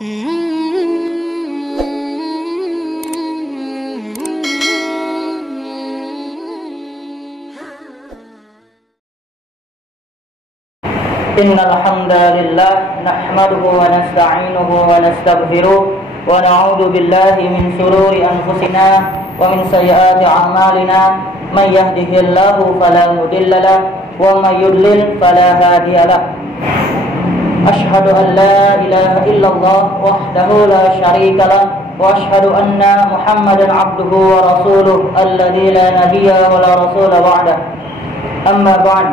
Innal hamdalillah nahmaduhu wa nasta'inuhu wa nastaghfiruh wa na'udzu billahi min shururi anfusina wa min sayyiati a'malina may yahdihillahu fala mudilla lahu wa may yudlil fala hadiya lahu. Ashhadu an la ilaha illallah wahdahu la syarika lahu wa ashhadu anna Muhammadan 'abduhu wa rasuluh alladzi la nabiyya wa la rasula ba'da. Amma ba'd.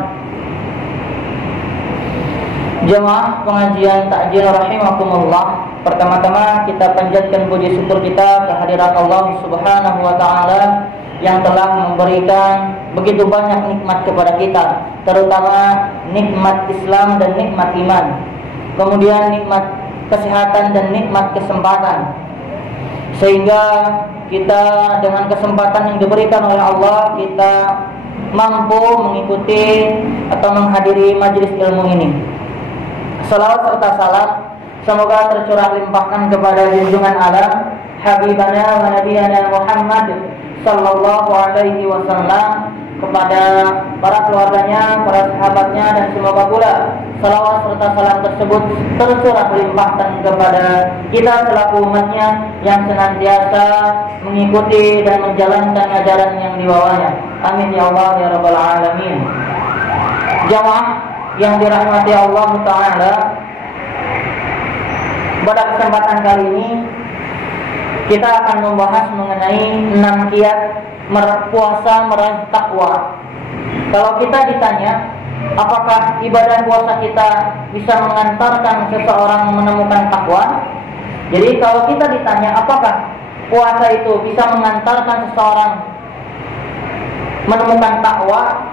Jemaah pengajian takjil rahimakumullah, pertama-tama kita panjatkan puji syukur kita kehadirat Allah Subhanahu wa taala yang telah memberikan begitu banyak nikmat kepada kita, terutama nikmat Islam dan nikmat iman. Kemudian nikmat kesehatan dan nikmat kesempatan. Sehingga kita dengan kesempatan yang diberikan oleh Allah, kita mampu mengikuti atau menghadiri majelis ilmu ini. Salawat serta salam semoga tercurah limpahkan kepada junjungan alam Habibana wa Nabiyana Muhammad sallallahu alaihi wasallam, kepada para keluarganya, para sahabatnya, dan semoga pula salawat serta salam tersebut tercurah limpahkan kepada kita selaku umatnya yang senantiasa mengikuti dan menjalankan ajaran yang dibawanya. Amin ya Allah ya rabbal alamin. Jamaah yang dirahmati Allah Ta'ala, pada kesempatan kali ini kita akan membahas mengenai 6 kiat puasa meraih takwa. Kalau kita ditanya apakah ibadah puasa kita bisa mengantarkan seseorang menemukan takwa, jadi kalau kita ditanya apakah puasa itu bisa mengantarkan seseorang menemukan takwa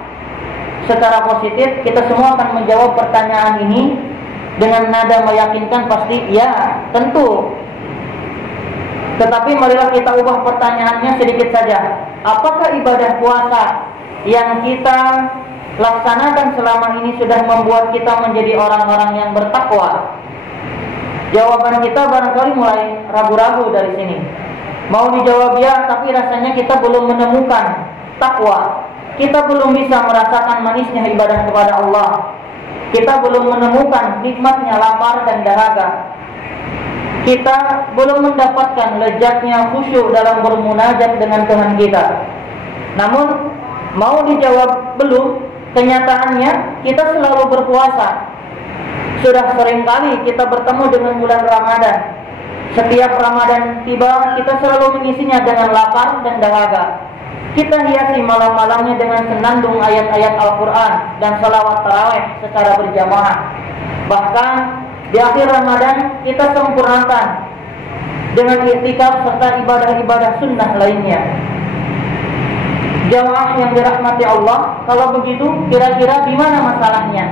secara positif, kita semua akan menjawab pertanyaan ini dengan nada meyakinkan, pasti ya, tentu. Tetapi marilah kita ubah pertanyaannya sedikit saja. Apakah ibadah puasa yang kita laksanakan selama ini sudah membuat kita menjadi orang-orang yang bertakwa? Jawaban kita barangkali mulai ragu-ragu dari sini. Mau dijawab ya, tapi rasanya kita belum menemukan takwa. Kita belum bisa merasakan manisnya ibadah kepada Allah. Kita belum menemukan nikmatnya lapar dan dahaga. Kita belum mendapatkan lezatnya khusyuk dalam bermunajat dengan Tuhan kita. Namun mau dijawab belum, kenyataannya kita selalu berpuasa. Sudah seringkali kita bertemu dengan bulan Ramadan. Setiap Ramadan tiba, kita selalu mengisinya dengan lapar dan dahaga. Kita hiasi malam-malamnya dengan senandung ayat-ayat Al-Quran dan salawat tarawih secara berjamaah. Bahkan di akhir Ramadan kita sempurnakan dengan i'tikaf serta ibadah-ibadah sunnah lainnya. Jamaah yang dirahmati Allah, kalau begitu kira-kira di mana masalahnya?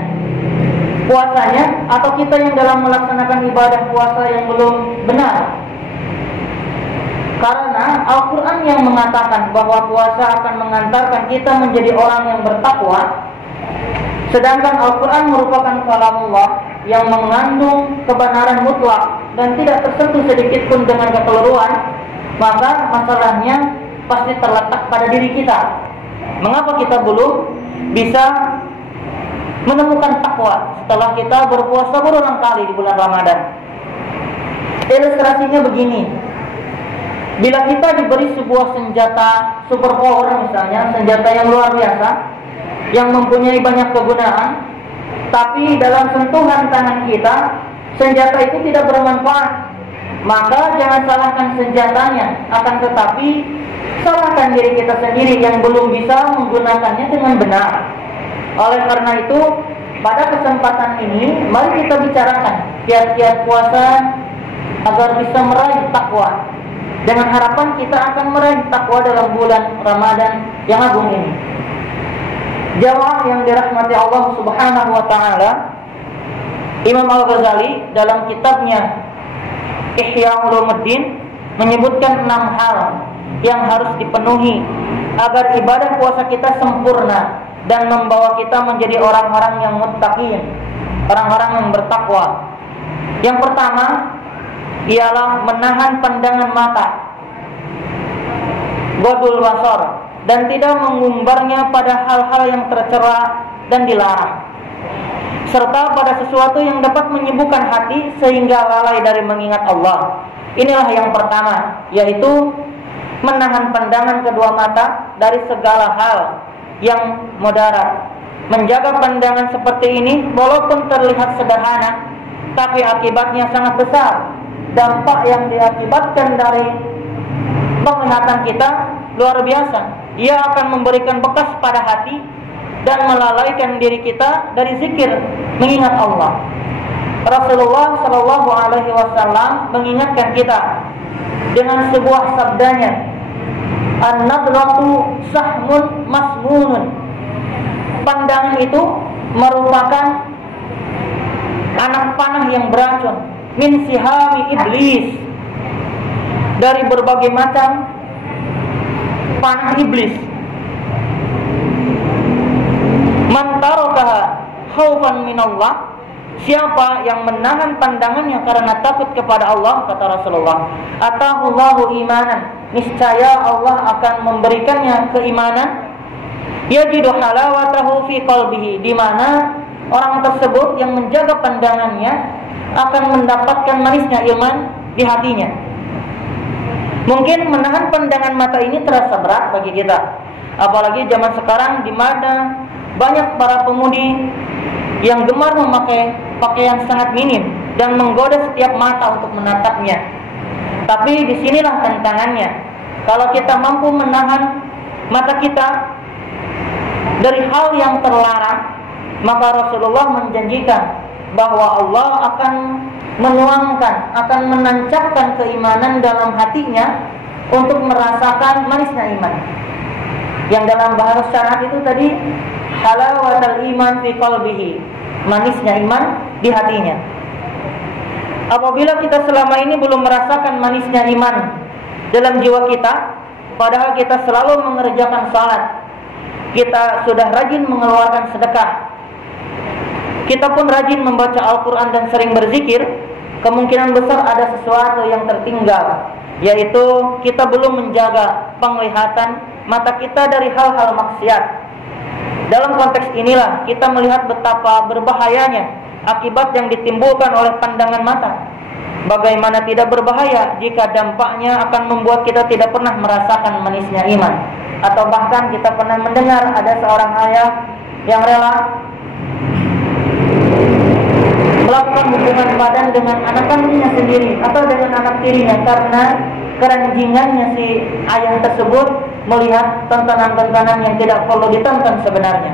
Puasanya atau kita yang dalam melaksanakan ibadah puasa yang belum benar? Karena Al-Quran yang mengatakan bahwa puasa akan mengantarkan kita menjadi orang yang bertakwa, sedangkan Al-Quran merupakan kalamullah yang mengandung kebenaran mutlak dan tidak tersentuh sedikit pun dengan kekeliruan, maka masalahnya pasti terletak pada diri kita. Mengapa kita belum bisa menemukan takwa setelah kita berpuasa berulang kali di bulan Ramadan? Ilustrasinya begini. Bila kita diberi sebuah senjata super power, misalnya senjata yang luar biasa, yang mempunyai banyak kegunaan, tapi dalam sentuhan tangan kita senjata itu tidak bermanfaat, maka jangan salahkan senjatanya, akan tetapi salahkan diri kita sendiri yang belum bisa menggunakannya dengan benar. Oleh karena itu, pada kesempatan ini mari kita bicarakan kiat-kiat puasa agar bisa meraih takwa, dengan harapan kita akan meraih takwa dalam bulan Ramadan yang agung ini. Jamaah yang dirahmati Allah Subhanahu wa taala, Imam Al-Ghazali dalam kitabnya Ihya Ulumuddin menyebutkan 6 hal yang harus dipenuhi agar ibadah puasa kita sempurna dan membawa kita menjadi orang-orang yang muttaqin, orang-orang yang bertakwa. Yang pertama, ialah menahan pandangan mata, ghadul basar, dan tidak mengumbarnya pada hal-hal yang tercela dan dilarang, serta pada sesuatu yang dapat menyibukkan hati sehingga lalai dari mengingat Allah. Inilah yang pertama, yaitu menahan pandangan kedua mata dari segala hal yang mudarat. Menjaga pandangan seperti ini walaupun terlihat sederhana, tapi akibatnya sangat besar. Dampak yang diakibatkan dari penglihatan kita luar biasa. Ia akan memberikan bekas pada hati dan melalaikan diri kita dari zikir mengingat Allah. Rasulullah Shallallahu Alaihi Wasallam mengingatkan kita dengan sebuah sabdanya, an-nadratu sahmun masmunun. Pandangan itu merupakan anak panah yang beracun, min sihami iblis, dari berbagai macam panah iblis. Man tarakaha khaufan minallah, siapa yang menahan pandangannya karena takut kepada Allah, kata Rasulullah, atahullahu imanan, niscaya Allah akan memberikannya keimanan, yajidu halawatahu fi qalbihi, di mana orang tersebut yang menjaga pandangannya akan mendapatkan manisnya iman di hatinya. Mungkin menahan pandangan mata ini terasa berat bagi kita, apalagi zaman sekarang di mana banyak para pemudi yang gemar memakai pakaian sangat minim dan menggoda setiap mata untuk menatapnya. Tapi disinilah tantangannya. Kalau kita mampu menahan mata kita dari hal yang terlarang, maka Rasulullah menjanjikan bahwa Allah akan menuangkan, akan menancapkan keimanan dalam hatinya untuk merasakan manisnya iman. Yang dalam bahasa syariat itu tadi halawatul iman fi qalbihi, manisnya iman di hatinya. Apabila kita selama ini belum merasakan manisnya iman dalam jiwa kita, padahal kita selalu mengerjakan salat, kita sudah rajin mengeluarkan sedekah, kita pun rajin membaca Al-Quran dan sering berzikir, kemungkinan besar ada sesuatu yang tertinggal, yaitu kita belum menjaga penglihatan mata kita dari hal-hal maksiat. Dalam konteks inilah kita melihat betapa berbahayanya akibat yang ditimbulkan oleh pandangan mata. Bagaimana tidak berbahaya jika dampaknya akan membuat kita tidak pernah merasakan manisnya iman. Atau bahkan kita pernah mendengar ada seorang ayah yang rela melakukan hubungan badan dengan anak kandungnya sendiri atau dengan anak tirinya karena keranjingannya si ayah tersebut melihat tontonan-tontonan yang tidak perlu ditonton sebenarnya.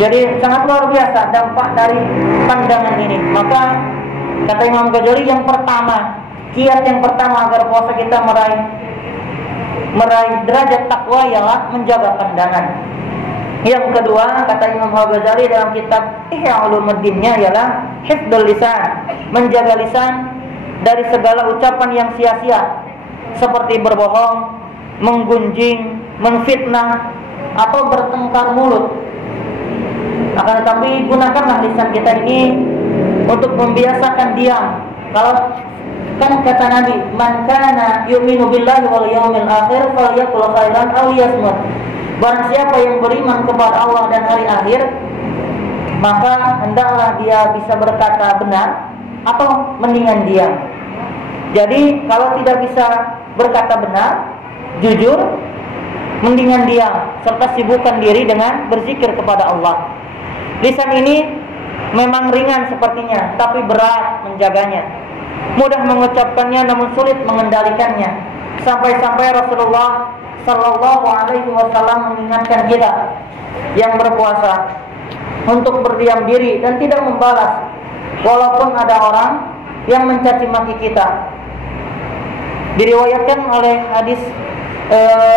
Jadi sangat luar biasa dampak dari pandangan ini. Maka kata Imam Ghazali, yang pertama, kiat yang pertama agar puasa kita meraih derajat takwa ialah menjaga pandangan. Yang kedua, kata Imam Ghazali dalam kitab Ihya Ulumuddin-nya ialah hifdzul lisan, menjaga lisan dari segala ucapan yang sia-sia seperti berbohong, menggunjing, menfitnah atau bertengkar mulut. Akan tetapi gunakanlah lisan kita ini untuk membiasakan diam. Kalau kan kata Nabi, man kana yu'minu billahi wal yawmil akhir falyaqul khairan aw liyasmut. Barang siapa yang beriman kepada Allah dan hari akhir, maka hendaklah dia bisa berkata benar atau mendingan diam. Jadi kalau tidak bisa berkata benar, jujur, mendingan diam serta sibukkan diri dengan berzikir kepada Allah. Lisan ini memang ringan sepertinya, tapi berat menjaganya. Mudah mengucapkannya namun sulit mengendalikannya. Sampai-sampai Rasulullah Sallallahu Alaihi Wasallam mengingatkan kita yang berpuasa untuk berdiam diri dan tidak membalas walaupun ada orang yang mencaci maki kita. Diriwayatkan oleh hadis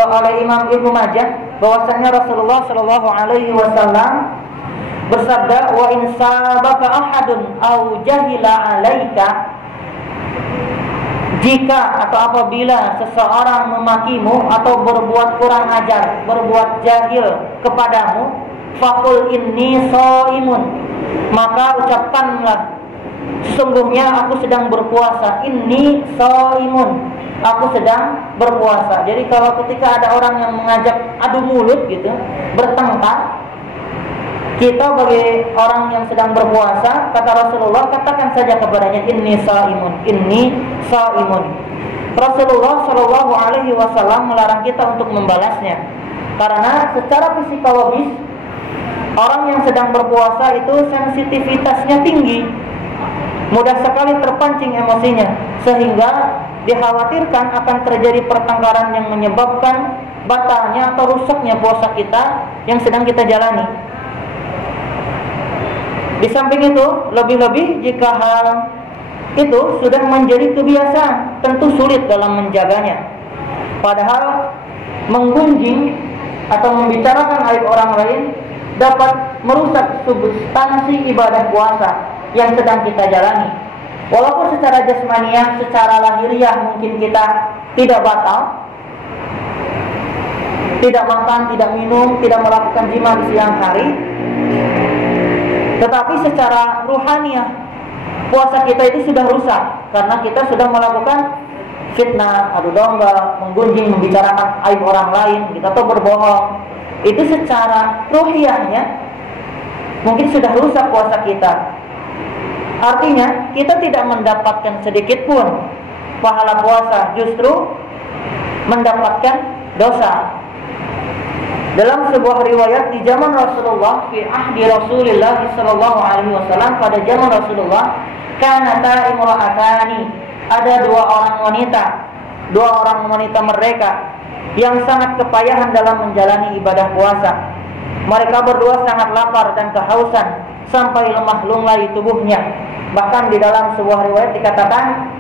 oleh Imam Ibnu Majah bahwasanya Rasulullah Sallallahu Alaihi Wasallam bersabda, wa in sabaka ahadun au jahila alaika, jika atau apabila seseorang memakimu atau berbuat kurang ajar, berbuat jahil kepadamu, faqul inni shaimun, maka ucapkanlah sesungguhnya aku sedang berpuasa, inni shaimun, aku sedang berpuasa. Jadi kalau ketika ada orang yang mengajak adu mulut gitu, bertengkar, kita bagi orang yang sedang berpuasa, kata Rasulullah, katakan saja kepadanya, inni shaimun, inni shaimun. Rasulullah Shallallahu Alaihi Wasallam melarang kita untuk membalasnya, karena secara psikologis orang yang sedang berpuasa itu sensitivitasnya tinggi, mudah sekali terpancing emosinya, sehingga dikhawatirkan akan terjadi pertengkaran yang menyebabkan batalnya atau rusaknya puasa kita yang sedang kita jalani. Di samping itu, lebih-lebih jika hal itu sudah menjadi kebiasaan, tentu sulit dalam menjaganya. Padahal menggunjing atau membicarakan aib orang lain dapat merusak substansi ibadah puasa yang sedang kita jalani. Walaupun secara jasmaniah, secara lahiriah mungkin kita tidak batal, tidak makan, tidak minum, tidak melakukan jima di siang hari, tetapi secara ruhaniah puasa kita itu sudah rusak, karena kita sudah melakukan fitnah, adu domba, menggunjing, membicarakan aib orang lain, kita tuh berbohong. Itu secara ruhiyahnya mungkin sudah rusak puasa kita. Artinya kita tidak mendapatkan sedikit pun pahala puasa, justru mendapatkan dosa. Dalam sebuah riwayat di zaman Rasulullah, fi ahdi Rasulullah sallallahu alaihi wasallam, pada zaman Rasulullah, kanata imra'atani, ada dua orang wanita mereka yang sangat kepayahan dalam menjalani ibadah puasa. Mereka berdua sangat lapar dan kehausan sampai lemah lunglai tubuhnya. Bahkan di dalam sebuah riwayat dikatakan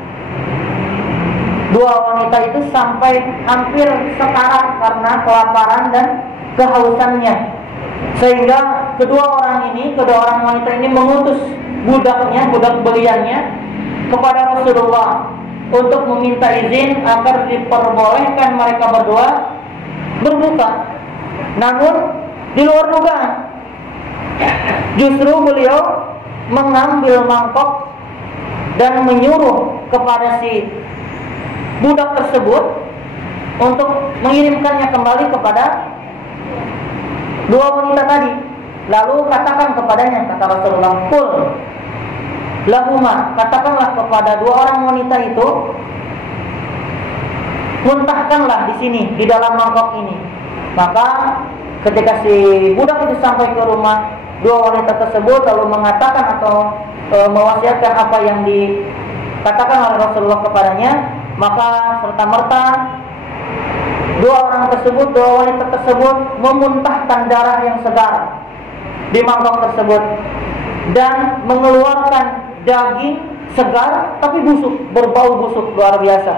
dua wanita itu sampai hampir sekarat karena kelaparan dan kehausannya, sehingga kedua orang wanita ini mengutus budaknya, budak beliannya kepada Rasulullah untuk meminta izin agar diperbolehkan mereka berdua berbuka. Namun di luar dugaan, justru beliau mengambil mangkok dan menyuruh kepada si budak tersebut untuk mengirimkannya kembali kepada dua wanita tadi. Lalu katakan kepadanya, kata Rasulullah, qul lahuma, katakanlah kepada dua orang wanita itu, muntahkanlah di sini, di dalam mangkok ini. Maka ketika si budak itu sampai ke rumah dua wanita tersebut, lalu mengatakan atau mewasiatkan apa yang dikatakan oleh Rasulullah kepadanya, maka serta-merta dua wanita tersebut memuntahkan darah yang segar di mangkok tersebut dan mengeluarkan daging segar tapi busuk, berbau busuk luar biasa.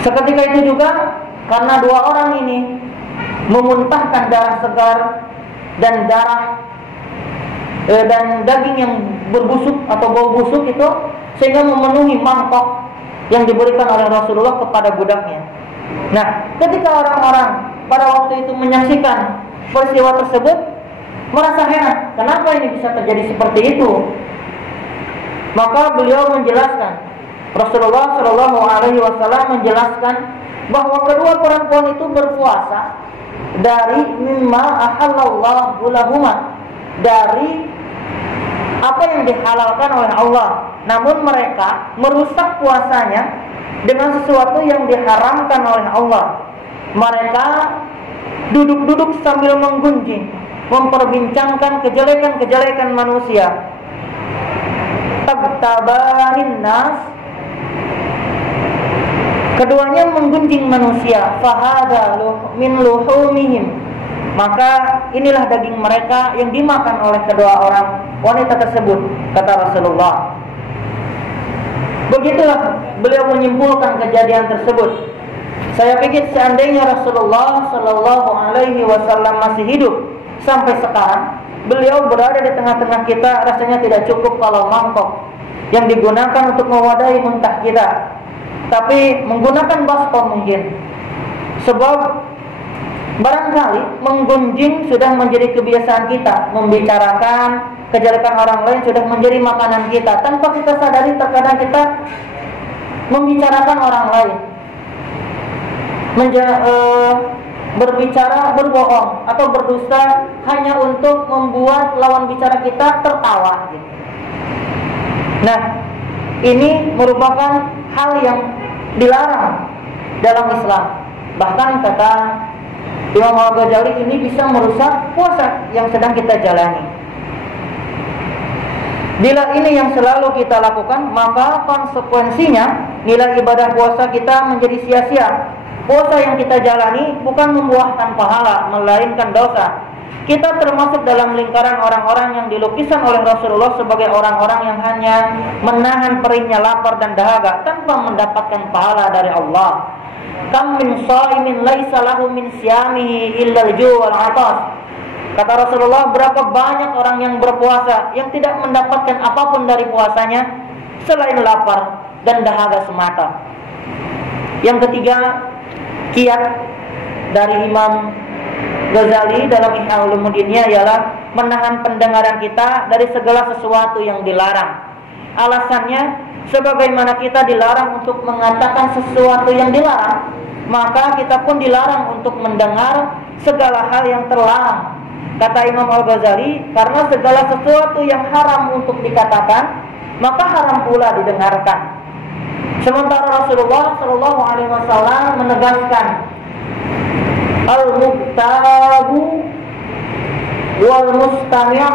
Seketika itu juga, karena dua orang ini memuntahkan darah segar dan daging yang berbusuk atau bau busuk itu, sehingga memenuhi mangkok yang diberikan oleh Rasulullah kepada budaknya. Nah, ketika orang-orang pada waktu itu menyaksikan peristiwa tersebut, merasa heran, kenapa ini bisa terjadi seperti itu? Maka beliau menjelaskan, Rasulullah Shallallahu Alaihi Wasallam menjelaskan bahwa kedua perempuan itu berpuasa dari mimma ahallallahu lahuma, dari apa yang dihalalkan oleh Allah. Namun mereka merusak puasanya dengan sesuatu yang diharamkan oleh Allah. Mereka duduk-duduk sambil menggunjing, memperbincangkan kejelekan-kejelekan manusia. Tabtabanin nas, keduanya menggunjing manusia. Fahada min luhumihim, maka inilah daging mereka yang dimakan oleh kedua orang wanita tersebut, kata Rasulullah. Begitulah beliau menyimpulkan kejadian tersebut. Saya pikir seandainya Rasulullah Shallallahu Alaihi Wasallam masih hidup sampai sekarang, beliau berada di tengah-tengah kita, rasanya tidak cukup kalau mangkok yang digunakan untuk mewadahi muntah kita, tapi menggunakan baskom mungkin. Sebab barangkali menggunjing sudah menjadi kebiasaan kita, membicarakan kejelekan orang lain sudah menjadi makanan kita. Tanpa kita sadari terkadang kita membicarakan orang lain, berbicara berbohong atau berdusta hanya untuk membuat lawan bicara kita tertawa gitu. Nah, ini merupakan hal yang dilarang dalam Islam. Bahkan kata Imam Al-Ghazali, ini bisa merusak puasa yang sedang kita jalani. Bila ini yang selalu kita lakukan, maka konsekuensinya nilai ibadah puasa kita menjadi sia-sia. Puasa yang kita jalani bukan membuahkan pahala, melainkan dosa. Kita termasuk dalam lingkaran orang-orang yang dilukiskan oleh Rasulullah sebagai orang-orang yang hanya menahan perihnya lapar dan dahaga tanpa mendapatkan pahala dari Allah. Kam min shaimin laisa lahu min siyamihi illa al-ju' wal 'atas. Kata Rasulullah, berapa banyak orang yang berpuasa yang tidak mendapatkan apapun dari puasanya selain lapar dan dahaga semata. Yang ketiga, kiat dari Imam Ghazali dalam Ihya Ulumuddinnya ialah menahan pendengaran kita dari segala sesuatu yang dilarang. Alasannya, sebagaimana kita dilarang untuk mengatakan sesuatu yang dilarang, maka kita pun dilarang untuk mendengar segala hal yang terlarang. Kata Imam Al-Ghazali, karena segala sesuatu yang haram untuk dikatakan, maka haram pula didengarkan. Sementara Rasulullah SAW menegaskan, al-muktabu wal mustami',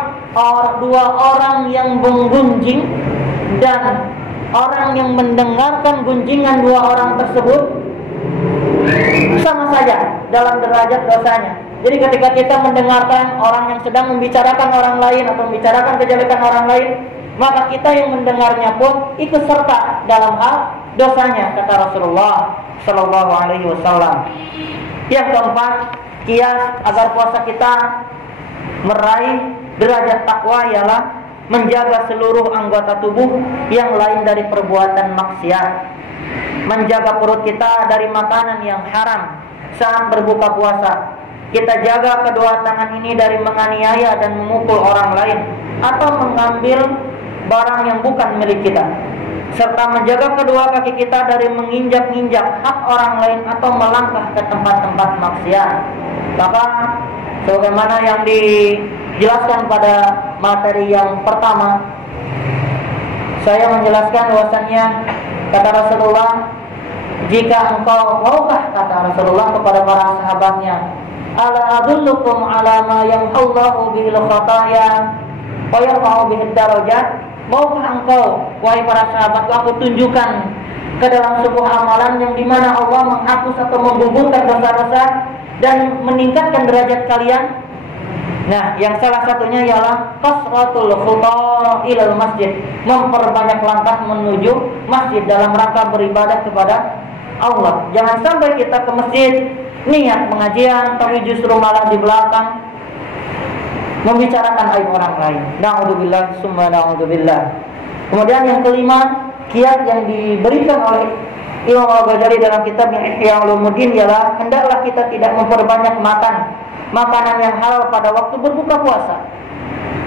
dua orang yang menggunjing dan orang yang mendengarkan gunjingan dua orang tersebut sama saja dalam derajat dosanya. Jadi ketika kita mendengarkan orang yang sedang membicarakan orang lain atau membicarakan kejelekan orang lain, maka kita yang mendengarnya pun ikut serta dalam hal dosanya, kata Rasulullah Sallallahu Alaihi Wasallam. Yang keempat, kiat agar puasa kita meraih derajat takwa ialah menjaga seluruh anggota tubuh yang lain dari perbuatan maksiat, menjaga perut kita dari makanan yang haram saat berbuka puasa. Kita jaga kedua tangan ini dari menganiaya dan memukul orang lain atau mengambil barang yang bukan milik kita, serta menjaga kedua kaki kita dari menginjak-injak hak orang lain atau melangkah ke tempat-tempat maksiat. Maka sebagaimana yang dijelaskan pada materi yang pertama, saya menjelaskan bahwasannya kata Rasulullah, jika engkau maukah, kata Rasulullah kepada para sahabatnya, ala adullukum ala ma yamhullahu bihil khataya wa yarfa'u bihid darajat. Maukah engkau, wahai para sahabatku, aku tunjukkan ke dalam sebuah amalan yang dimana Allah menghapus atau menggugurkan dosa-dosa dan meningkatkan derajat kalian? Nah, yang salah satunya ialah kasratul khutaa ilal masjid, memperbanyak langkah menuju masjid dalam rangka beribadah kepada Allah. Jangan sampai kita ke masjid niat pengajian tapi justru malah di belakang membicarakan aib orang lain. Na'udzubillah summa na'udzubillah. Kemudian yang kelima, kiat yang diberikan oleh Imam Al-Ghazali dalam kitab Ihya Ulumuddin ialah hendaklah kita tidak memperbanyak makan makanan yang halal pada waktu berbuka puasa.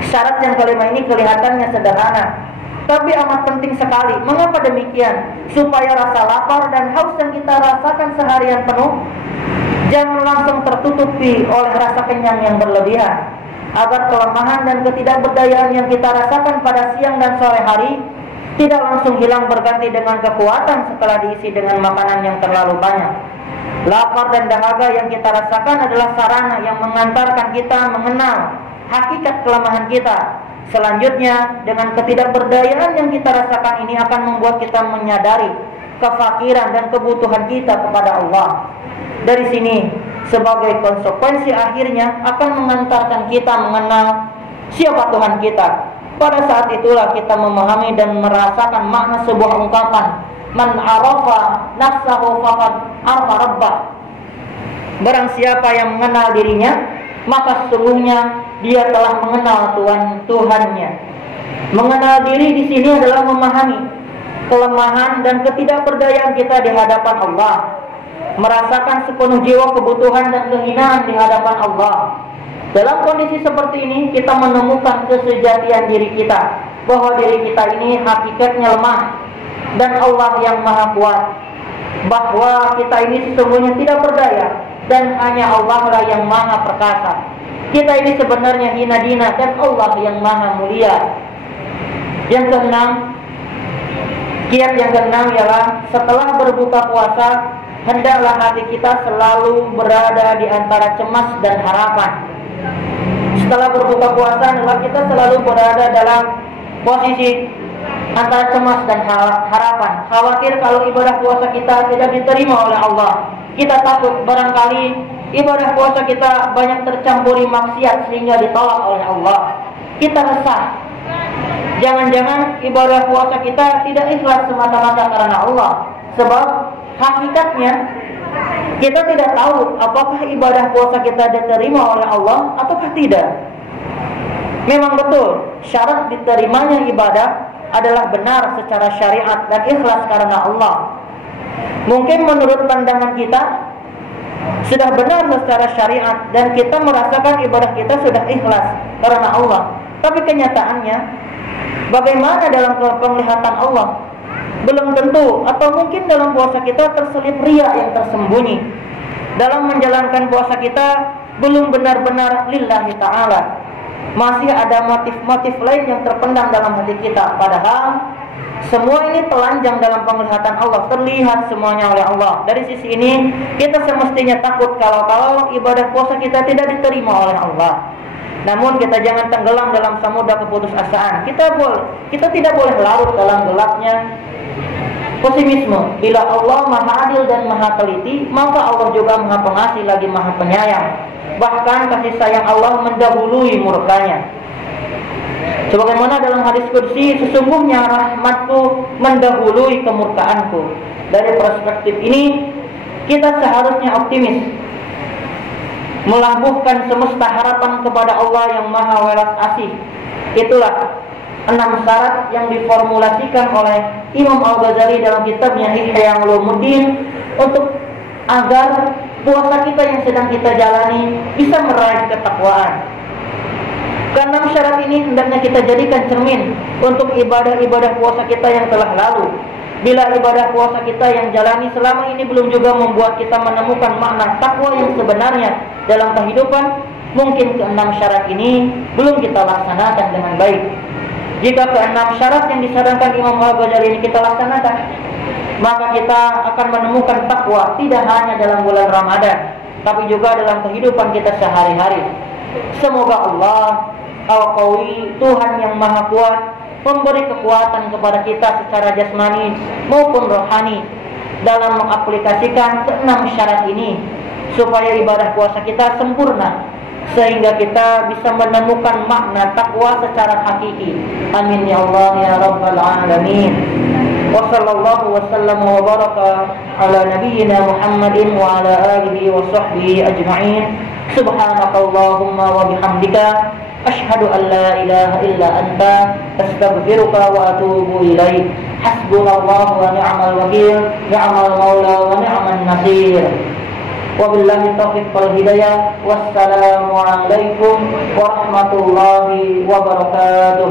Syarat yang kelima ini kelihatannya sederhana, tapi amat penting sekali. Mengapa demikian? Supaya rasa lapar dan haus yang kita rasakan seharian penuh jangan langsung tertutupi oleh rasa kenyang yang berlebihan, agar kelemahan dan ketidakberdayaan yang kita rasakan pada siang dan sore hari tidak langsung hilang berganti dengan kekuatan setelah diisi dengan makanan yang terlalu banyak. Lapar dan dahaga yang kita rasakan adalah sarana yang mengantarkan kita mengenal hakikat kelemahan kita. Selanjutnya, dengan ketidakberdayaan yang kita rasakan ini akan membuat kita menyadari kefakiran dan kebutuhan kita kepada Allah. Dari sini, sebagai konsekuensi akhirnya akan mengantarkan kita mengenal siapa Tuhan kita. Pada saat itulah kita memahami dan merasakan makna sebuah ungkapan, man arafa nafsahu faqad arafa rabbah. Barang siapa yang mengenal dirinya, maka sesungguhnya dia telah mengenal Tuhannya. Mengenal diri di sini adalah memahami kelemahan dan ketidakberdayaan kita di hadapan Allah, merasakan sepenuh jiwa kebutuhan dan kehinaan di hadapan Allah. Dalam kondisi seperti ini kita menemukan kesejatian diri kita, bahwa diri kita ini hakikatnya lemah dan Allah yang maha kuat, bahwa kita ini sesungguhnya tidak berdaya dan hanya Allah lah yang maha perkasa. Kita ini sebenarnya hina dina dan Allah yang maha mulia. Yang keenam, kiat yang keenam ialah setelah berbuka puasa, hendaklah hati kita selalu berada di antara cemas dan harapan. Setelah berbuka puasa, hendaklah kita selalu berada dalam posisi antara cemas dan harapan. Khawatir kalau ibadah puasa kita tidak diterima oleh Allah. Kita takut barangkali ibadah puasa kita banyak tercampuri maksiat sehingga ditolak oleh Allah. Kita resah. Jangan-jangan ibadah puasa kita tidak ikhlas semata-mata karena Allah. Sebab hakikatnya kita tidak tahu apakah ibadah puasa kita diterima oleh Allah ataukah tidak. Memang betul syarat diterimanya ibadah adalah benar secara syariat dan ikhlas karena Allah. Mungkin menurut pandangan kita sudah benar secara syariat dan kita merasakan ibadah kita sudah ikhlas karena Allah. Tapi kenyataannya bagaimana dalam penglihatan Allah? Belum tentu, atau mungkin dalam puasa kita terselip ria yang tersembunyi. Dalam menjalankan puasa kita belum benar-benar lillahi ta'ala. Masih ada motif-motif lain yang terpendam dalam hati kita. Padahal semua ini telanjang dalam penglihatan Allah, terlihat semuanya oleh Allah. Dari sisi ini kita semestinya takut kalau ibadah puasa kita tidak diterima oleh Allah. Namun kita jangan tenggelam dalam samudra keputusasaan. Kita tidak boleh larut dalam gelapnya pesimisme. Bila Allah maha adil dan maha teliti, maka Allah juga maha pengasih lagi maha penyayang. Bahkan kasih sayang Allah mendahului murkanya. Sebagaimana dalam hadis qudsi, sesungguhnya rahmatku mendahului kemurkaanku. Dari perspektif ini kita seharusnya optimis, melabuhkan semesta harapan kepada Allah yang maha welas asih. Itulah 6 syarat yang diformulasikan oleh Imam Al-Ghazali dalam kitabnya Ihya Ulumuddin untuk agar puasa kita yang sedang kita jalani bisa meraih ketakwaan. Ke-6 syarat ini hendaknya kita jadikan cermin untuk ibadah-ibadah puasa kita yang telah lalu. Bila ibadah puasa kita yang jalani selama ini belum juga membuat kita menemukan makna takwa yang sebenarnya dalam kehidupan, mungkin ke-6 syarat ini belum kita laksanakan dengan baik. Jika ke-6 syarat yang disarankan Imam Al-Ghazali ini kita laksanakan, maka kita akan menemukan takwa tidak hanya dalam bulan Ramadan, tapi juga dalam kehidupan kita sehari-hari. Semoga Allah Al-Qawi, Tuhan yang maha kuat, memberi kekuatan kepada kita secara jasmani maupun rohani dalam mengaplikasikan ke-6 syarat ini, supaya ibadah puasa kita sempurna, sehingga kita bisa menemukan makna takwa secara hakiki. Amin ya Allah ya Rabbal Alamin. Wa sallallahu wa sallam wa baraka ala nabiyyina Muhammadin wa ala alihi wa sahbihi ajma'in. Subhanakallahumma wa bihamdika asyhadu an la ilaha illa anta astaghfiruka wa atubu ilaik. Hasbunallahu wa ni'mal wakil, ni'mal maula wa ni'man nasir. Wabillahi taufiq wal hidayah. Wassalamu alaikum warahmatullahi wabarakatuh.